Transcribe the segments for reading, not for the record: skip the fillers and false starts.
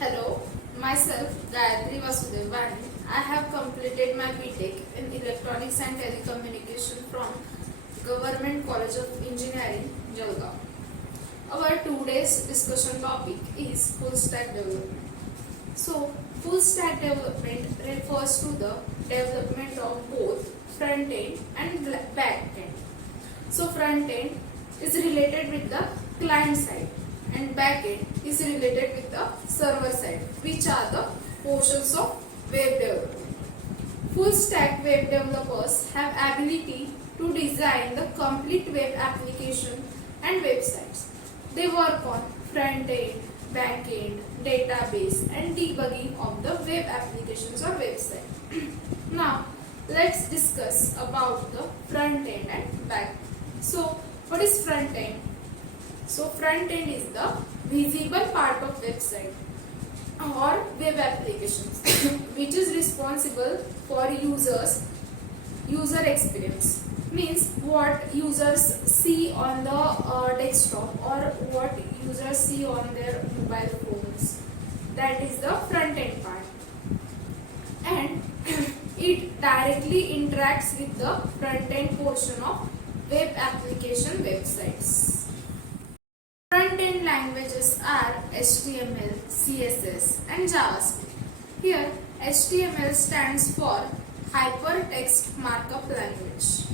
Hello, myself Gayatri Vasudevani. I have completed my BTech in Electronics and Telecommunication from Government College of Engineering, Jalgaon. Our today's discussion topic is full stack development. So, full stack development refers to the development of both front end and back end. So, front end is related with the client side and back end is related with the server side, which are the portions of web development. Full stack web developers have ability to design the complete web application and websites. They work on front end, back end, database and debugging of the web applications or website. Now let's discuss about the front end and back. So what is front end? So front end is the visible part of website or web applications which is responsible for user experience, means what users see on the desktop or what users see on their mobile phones. That is the front end part, and it directly interacts with the front end portion of web application websites. Front-end languages are HTML, CSS and JavaScript. Here HTML stands for Hypertext Markup Language.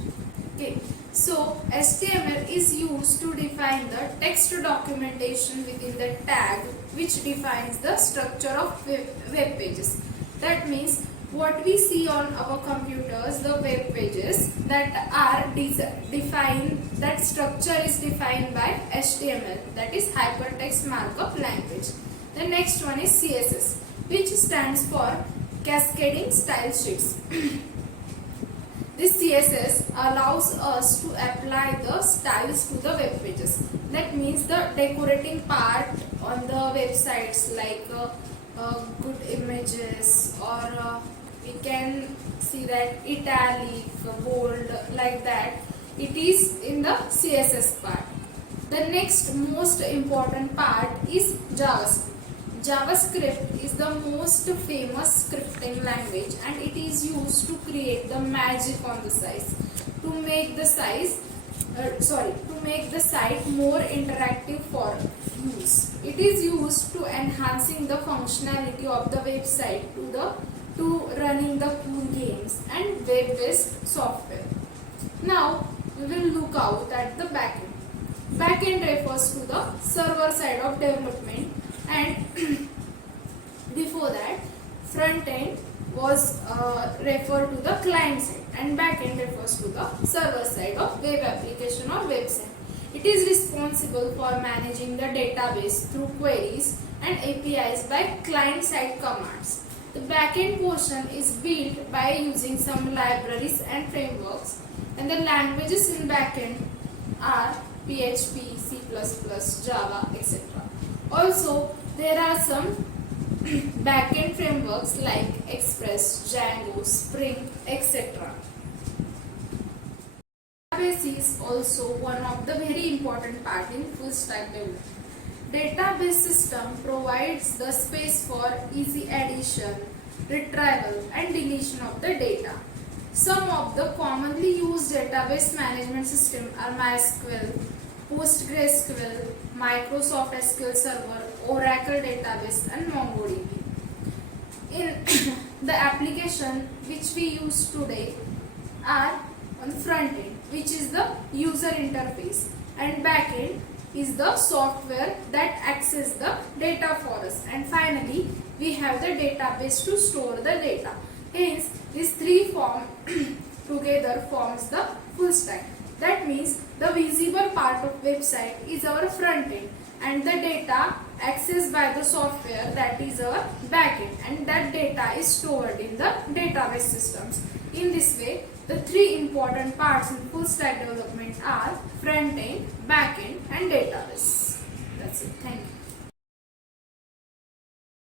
Okay. So HTML is used to define the text documentation within the tag which defines the structure of web pages. That means what we see on our computers, the web pages that are defined, that structure is defined by HTML, that is Hypertext Markup Language. The next one is CSS, which stands for Cascading Style Sheets. This CSS allows us to apply the styles to the web pages. That means the decorating part on the websites like good images, or we can see that italic, bold, like that. It is in the CSS part. The next most important part is JavaScript. JavaScript is the most famous scripting language and it is used to create the magic on the site, to make the site more interactive for use. It is used to enhancing the functionality of the website to running the cool games and web-based software. Now we will look out at the backend. Backend refers to the server side of development, and before that front end was referred to the client side and backend refers to the server side of web application or website. It is responsible for managing the database through queries and APIs by client side commands. The backend portion is built by using some libraries and frameworks, and the languages in backend are PHP, C++, Java, etc. Also, there are some backend frameworks like Express, Django, Spring, etc. Database is also one of the very important part in full stack development. Database system provides the space for easy addition, retrieval and deletion of the data. Some of the commonly used database management systems are MySQL, PostgreSQL, Microsoft SQL Server, Oracle Database and MongoDB. In the application which we use today are on the front end, which is the user interface, and back end is the software that access the data for us, and finally we have the database to store the data. Hence these three together forms the full stack. That means the visible part of website is our front end and the data accessed by the software, that is our back end, and that data is stored in the database systems. In this way, the three important parts in full stack development are front end, back end and database. That's it. Thank you.